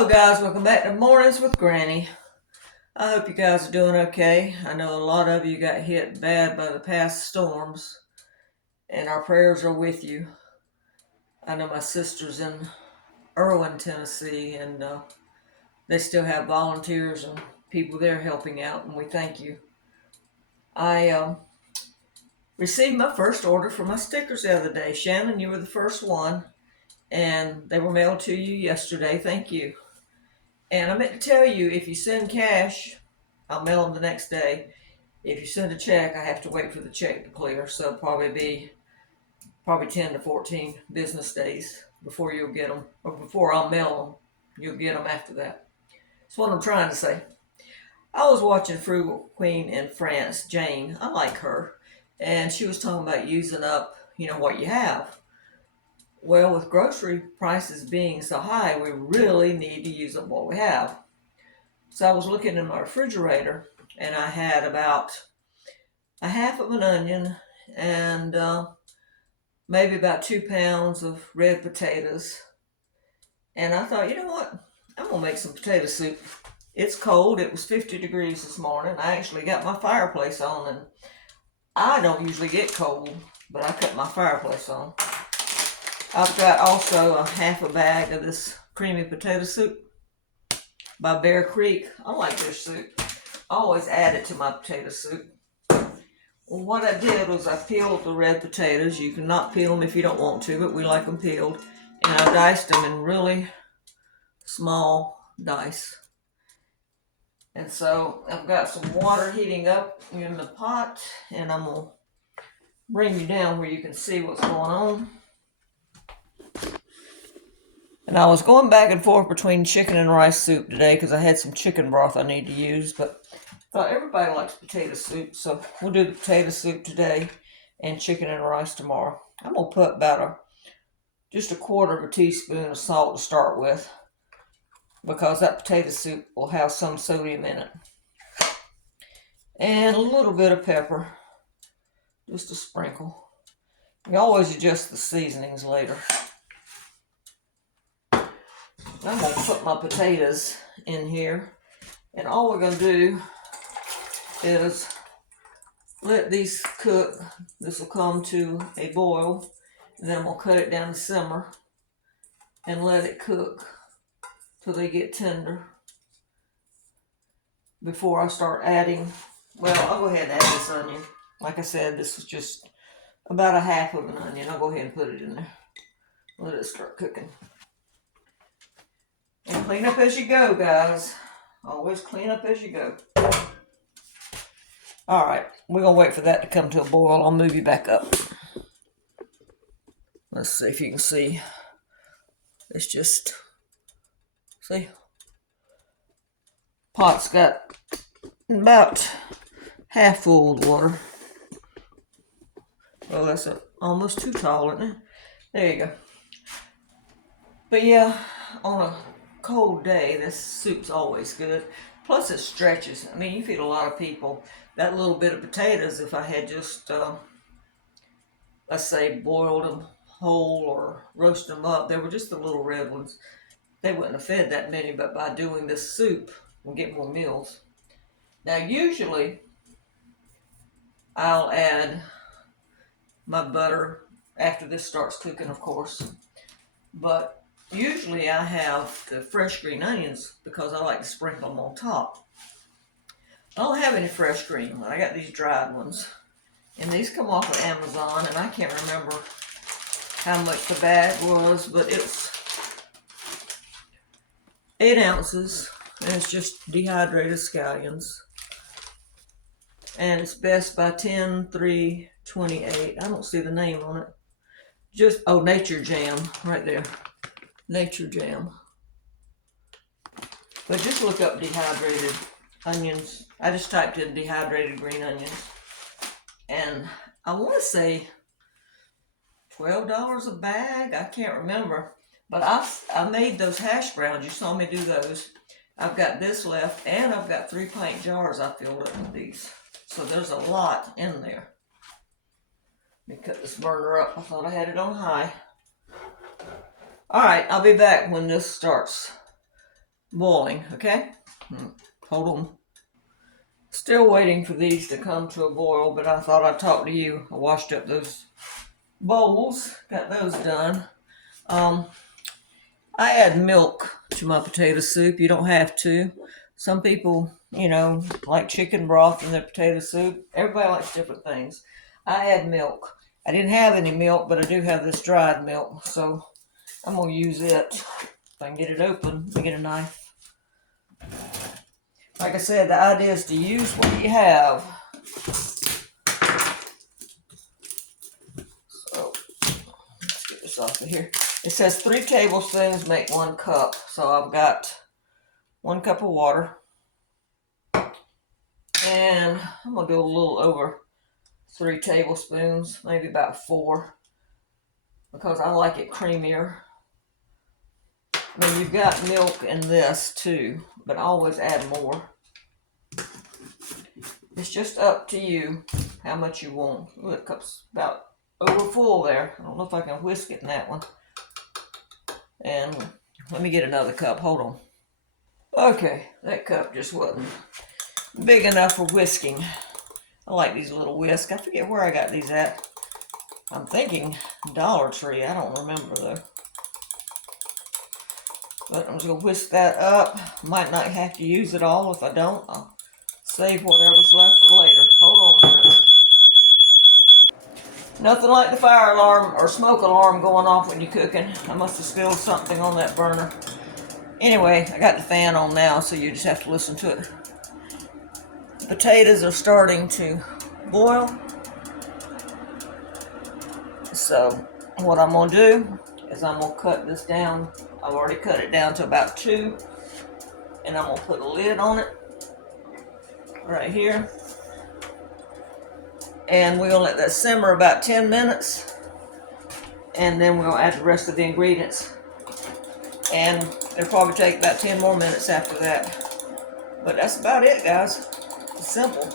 Hello guys, welcome back to Mornings with Granny. I hope you guys are doing okay. I know a lot of you got hit bad by the past storms, and our prayers are with you. I know my sister's in Irwin, Tennessee, and they still have volunteers and people there helping out, and we thank you. I received my first order for my stickers the other day. Shannon, you were the first one, and they were mailed to you yesterday. Thank you. And I meant to tell you, if you send cash, I'll mail them the next day. If you send a check, I have to wait for the check to clear, so it'll probably be 10 to 14 business days before you'll get them, or before I'll mail them. You'll get them after that. That's what I'm trying to say. I was watching Frugal Queen in France, Jane. I like her, and she was talking about using up, what you have. Well, with grocery prices being so high, we really need to use up what we have. So I was looking in my refrigerator, and I had about a half of an onion and maybe about 2 pounds of red potatoes. And I thought, you know what? I'm going to make some potato soup. It's cold. It was 50 degrees this morning. I actually got my fireplace on, and I don't usually get cold, but I cut my fireplace on. I've got also a half a bag of this creamy potato soup by Bear Creek. I like their soup. I always add it to my potato soup. Well, what I did was I peeled the red potatoes. You can not peel them if you don't want to, but we like them peeled. And I diced them in really small dice. And so I've got some water heating up in the pot, and I'm going to bring you down where you can see what's going on. And I was going back and forth between chicken and rice soup today because I had some chicken broth I need to use, but I thought everybody likes potato soup, so we'll do the potato soup today and chicken and rice tomorrow. I'm going to put about just a quarter of a teaspoon of salt to start with, because that potato soup will have some sodium in it. And a little bit of pepper, just a sprinkle. You always adjust the seasonings later. I'm going to put my potatoes in here, and all we're going to do is let these cook. This will come to a boil, and then we'll cut it down to simmer and let it cook till they get tender before I start adding. Well, I'll go ahead and add this onion. Like I said, this is just about a half of an onion. I'll go ahead and put it in there. Let it start cooking. And clean up as you go, guys. Always clean up as you go. All right, we're going to wait for that to come to a boil. I'll move you back up. Let's see if you can see. It's just, see? Pot's got about half full of water. Oh, that's almost too tall, isn't it? There you go. But yeah, on a cold day, this soup's always good. Plus it stretches. I mean, you feed a lot of people. That little bit of potatoes, if I had just, let's say, boiled them whole or roasted them up, they were just the little red ones. They wouldn't have fed that many, but by doing this soup, we'll get more meals. Now, usually, I'll add my butter after this starts cooking, of course. But usually I have the fresh green onions because I like to sprinkle them on top. I don't have any fresh green. I got these dried ones. And these come off of Amazon, and I can't remember how much the bag was, but it's 8 ounces, and it's just dehydrated scallions. And it's Best by 10-3-28. I don't see the name on it. Just, Nature Jam, right there. Nature Jam. But just look up dehydrated onions. I just typed in dehydrated green onions. And I want to say $12 a bag. I can't remember. But I made those hash browns. You saw me do those. I've got this left, and I've got 3-pint jars I filled up with these. So there's a lot in there. Let me cut this burner up. I thought I had it on high. All right, I'll be back when this starts boiling, okay? Hold on. Still waiting for these to come to a boil, but I thought I'd talk to you. I washed up those bowls, got those done. I add milk to my potato soup. You don't have to. Some people, like chicken broth in their potato soup. Everybody likes different things. I add milk. I didn't have any milk, but I do have this dried milk, so I'm going to use it. If I can get it open, let me get a knife. Like I said, the idea is to use what you have. So, let's get this off of here. It says 3 tablespoons make 1 cup. So I've got 1 cup of water. And I'm going to go a little over 3 tablespoons, maybe about 4, because I like it creamier. I mean, you've got milk in this too, but I always add more. It's just up to you how much you want. Ooh, that cup's about over full there. I don't know if I can whisk it in that one. And let me get another cup. Hold on. Okay, that cup just wasn't big enough for whisking. I like these little whisks. I forget where I got these at. I'm thinking Dollar Tree. I don't remember though. But I'm just going to whisk that up. Might not have to use it all. If I don't, I'll save whatever's left for later. Hold on a minute. Nothing like the fire alarm or smoke alarm going off when you're cooking. I must have spilled something on that burner. Anyway, I got the fan on now, so you just have to listen to it. The potatoes are starting to boil. So what I'm going to do is I'm going to cut this down. I've already cut it down to about 2. And I'm going to put a lid on it right here. And we're going to let that simmer about 10 minutes. And then we're going to add the rest of the ingredients. And it'll probably take about 10 more minutes after that. But that's about it, guys. It's simple.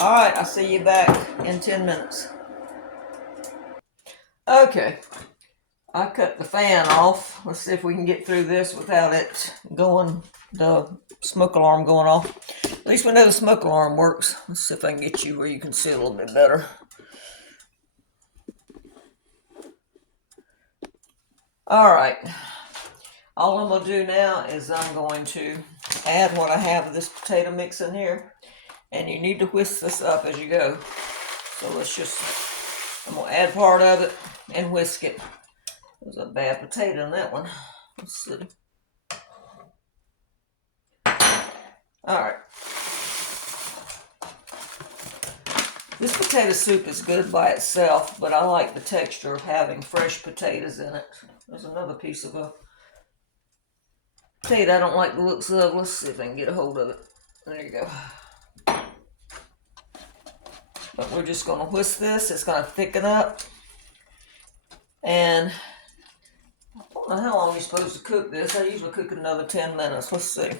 Alright, I'll see you back in 10 minutes. Okay. I cut the fan off. Let's see if we can get through this without it going, the smoke alarm going off. At least we know the smoke alarm works. Let's see if I can get you where you can see a little bit better. Alright. All I'm going to do now is I'm going to add what I have of this potato mix in here. And you need to whisk this up as you go. So I'm going to add part of it and whisk it. There's a bad potato in that one. Let's see. Alright. This potato soup is good by itself, but I like the texture of having fresh potatoes in it. There's another piece of a potato I don't like the looks of. Let's see if I can get a hold of it. There you go. But we're just going to whisk this. It's going to thicken up. And I don't know how long you're supposed to cook this. I usually cook it another 10 minutes. Let's see.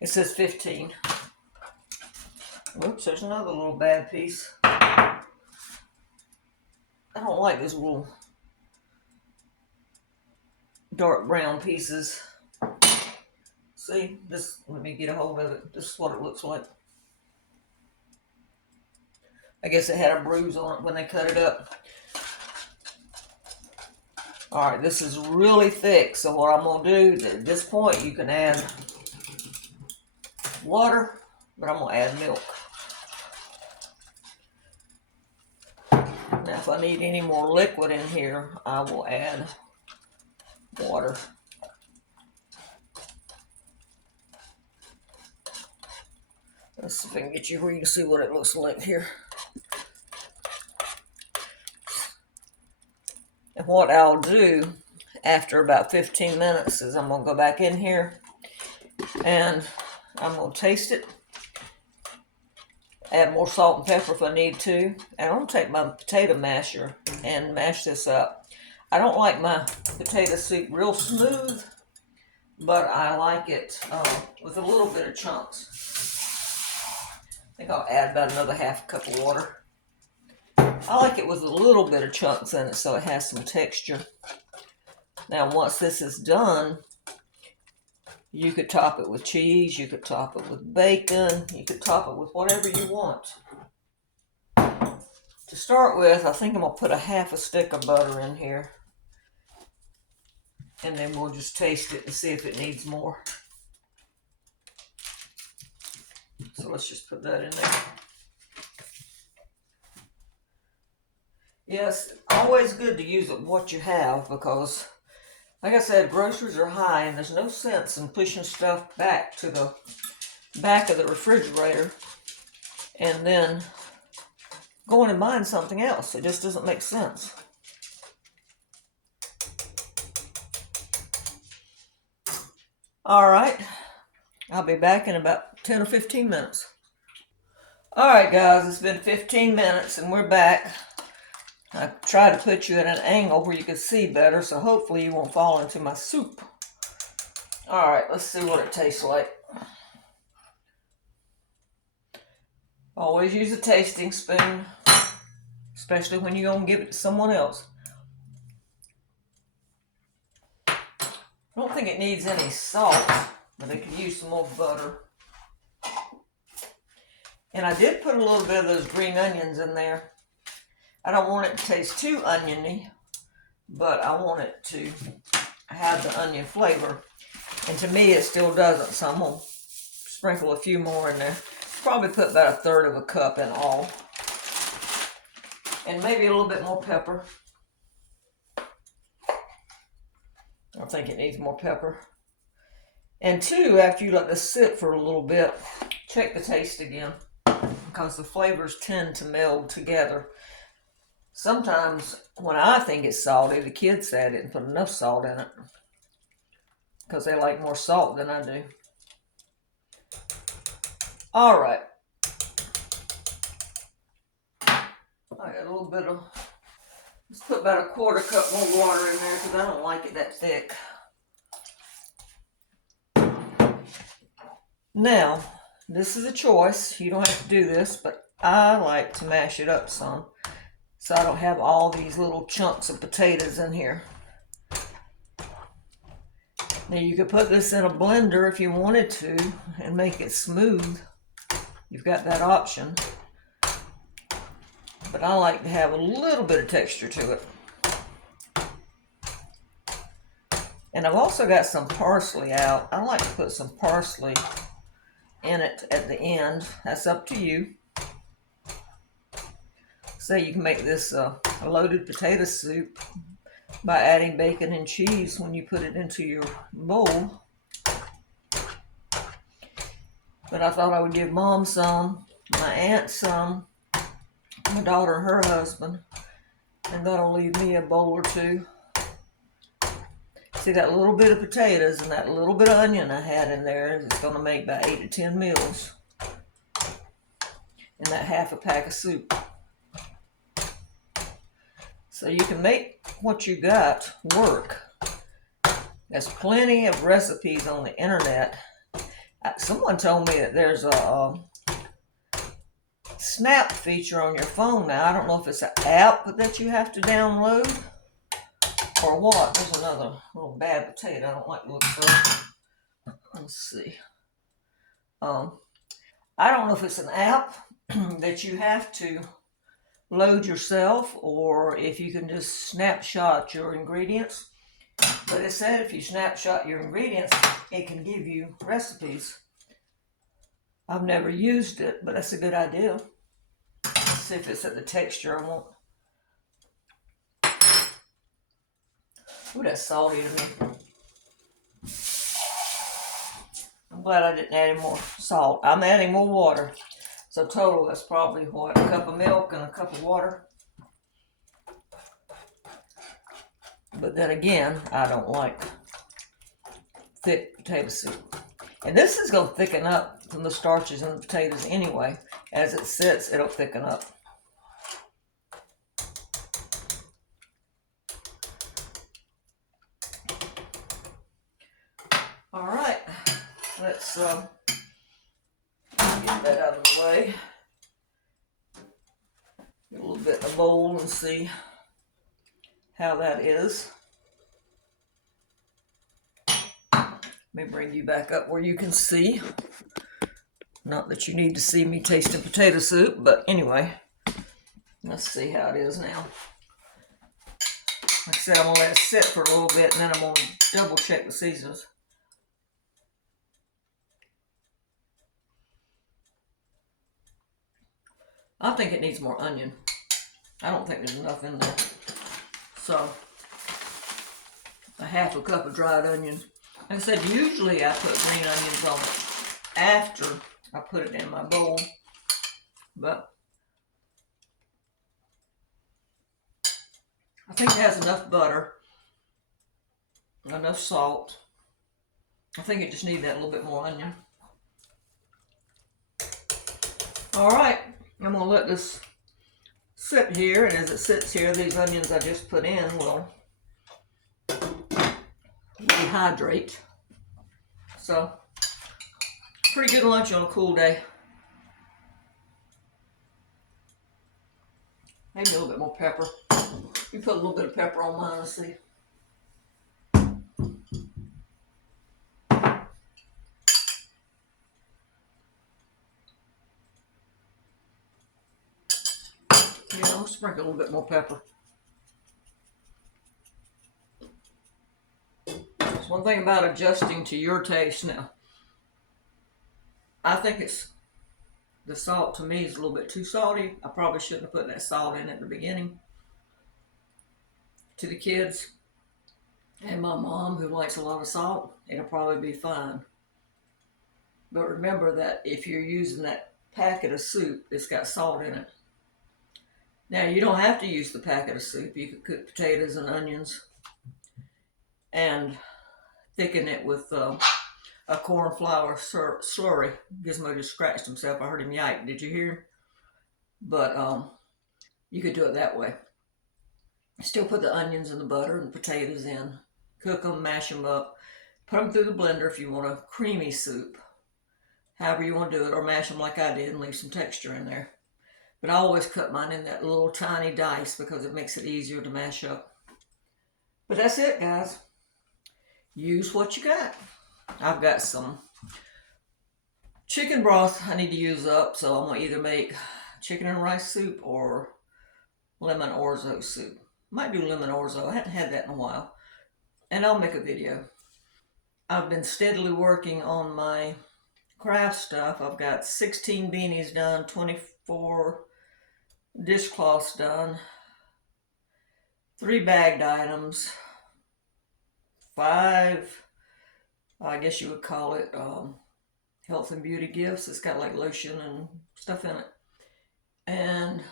It says 15. Oops, there's another little bad piece. I don't like these little dark brown pieces. See, let me get a hold of it. This is what it looks like. I guess it had a bruise on it when they cut it up. Alright, this is really thick, so what I'm going to do, at this point you can add water, but I'm going to add milk. Now if I need any more liquid in here, I will add water. Let's see if I can get you where you can see what it looks like here. And what I'll do after about 15 minutes is I'm going to go back in here and I'm going to taste it. Add more salt and pepper if I need to. And I'm going to take my potato masher and mash this up. I don't like my potato soup real smooth, but I like it with a little bit of chunks. I think I'll add about another half cup of water. I like it with a little bit of chunks in it so it has some texture. Now once this is done, You could top it with cheese, you could top it with bacon, you could top it with whatever you want. To start with, I think I'm going to put a half a stick of butter in here. And then we'll just taste it and see if it needs more. So let's just put that in there. Yes, always good to use what you have because, like I said, groceries are high and there's no sense in pushing stuff back to the back of the refrigerator and then going and buying something else. It just doesn't make sense. All right, I'll be back in about 10 or 15 minutes. All right, guys, it's been 15 minutes and we're back. I tried to put you at an angle where you could see better, so hopefully you won't fall into my soup. All right, let's see what it tastes like. Always use a tasting spoon, especially when you're going to give it to someone else. I don't think it needs any salt, but I could use some more butter. And I did put a little bit of those green onions in there. I don't want it to taste too oniony, but I want it to have the onion flavor. And to me, it still doesn't, so I'm going to sprinkle a few more in there. Probably put about 1/3 of a cup in all. And maybe a little bit more pepper. I think it needs more pepper. And two, after you let this sit for a little bit, check the taste again because the flavors tend to meld together. Sometimes when I think it's salty, the kids say I didn't put enough salt in it because they like more salt than I do. All right. I got a little bit of, let's put about 1/4 cup more water in there because I don't like it that thick. Now, this is a choice. You don't have to do this, but I like to mash it up some so I don't have all these little chunks of potatoes in here. Now you could put this in a blender if you wanted to and make it smooth. You've got that option. But I like to have a little bit of texture to it. And I've also got some parsley out. I like to put some parsley in it at the end. That's up to you. Say you can make this a loaded potato soup by adding bacon and cheese when you put it into your bowl. But I thought I would give Mom some, my aunt some, my daughter and her husband, and that'll leave me a bowl or two. See, that little bit of potatoes and that little bit of onion I had in there is going to make about 8 to 10 meals. And that half a pack of soup. So you can make what you got work. There's plenty of recipes on the internet. Someone told me that there's a snap feature on your phone now. I don't know if it's an app that you have to download or what. There's another little bad potato I don't like to look for. Let's see. I don't know if it's an app that you have to load yourself or if you can just snapshot your ingredients. But it said if you snapshot your ingredients, it can give you recipes. I've never used it, but that's a good idea. Let's see if it's at the texture I want. Ooh, that's salty to me. I'm glad I didn't add any more salt. I'm adding more water. So total, that's probably what, a cup of milk and a cup of water. But then again, I don't like thick potato soup. And this is going to thicken up from the starches in the potatoes anyway. As it sits, it'll thicken up. All right, let's get that out of the way. Get a little bit in the bowl and see how that is. Let me bring you back up where you can see. Not that you need to see me tasting potato soup, but anyway, let's see how it is now. Like I said, I'm gonna let it sit for a little bit and then I'm gonna double check the seasons. I think it needs more onion. I don't think there's enough in there. So, a half a cup of dried onion. Like I said, usually I put green onions on it after I put it in my bowl. But I think it has enough butter, enough salt. I think it just needs that little bit more onion. All right, I'm gonna let this sit here, and as it sits here, these onions I just put in will rehydrate. So, pretty good lunch on a cool day. Maybe a little bit more pepper. You put a little bit of pepper on mine and see. Yeah, I'll sprinkle a little bit more pepper. There's one thing about adjusting to your taste now. I think the salt to me is a little bit too salty. I probably shouldn't have put that salt in at the beginning. To the kids and my mom, who likes a lot of salt, it'll probably be fine. But remember that if you're using that packet of soup, it's got salt in it. Now, you don't have to use the packet of soup. You could cook potatoes and onions and thicken it with a corn flour slurry. Gizmo just scratched himself. I heard him yike. Did you hear him? But you could do it that way. Still put the onions and the butter and potatoes in. Cook them, mash them up. Put them through the blender if you want a creamy soup. However you want to do it, or mash them like I did and leave some texture in there. But I always cut mine in that little tiny dice because it makes it easier to mash up. But that's it, guys. Use what you got. I've got some chicken broth I need to use up, so I'm going to either make chicken and rice soup or lemon orzo soup. Might do lemon orzo. I haven't had that in a while. And I'll make a video. I've been steadily working on my craft stuff. I've got 16 beanies done, 24 dishcloths done, 3 bagged items, 5, I guess you would call it health and beauty gifts. It's got like lotion and stuff in it, and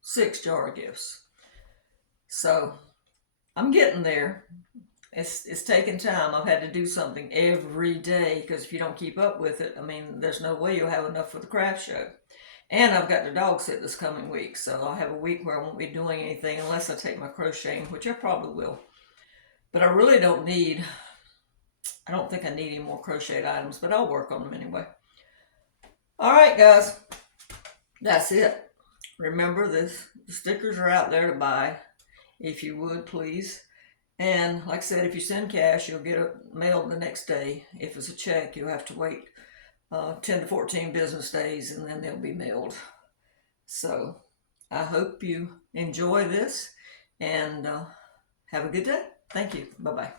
6 jar gifts. So I'm getting there. It's taking time. I've had to do something every day because if you don't keep up with it, I mean, there's no way you'll have enough for the craft show. And I've got the dog sit this coming week, so I'll have a week where I won't be doing anything unless I take my crocheting, which I probably will. But I really don't think I need any more crocheted items, but I'll work on them anyway. All right, guys, that's it. Remember this, the stickers are out there to buy, if you would, please. And like I said, if you send cash, you'll get it mailed the next day. If it's a check, you'll have to wait 10 to 14 business days, and then they'll be mailed. So I hope you enjoy this, and have a good day. Thank you. Bye-bye.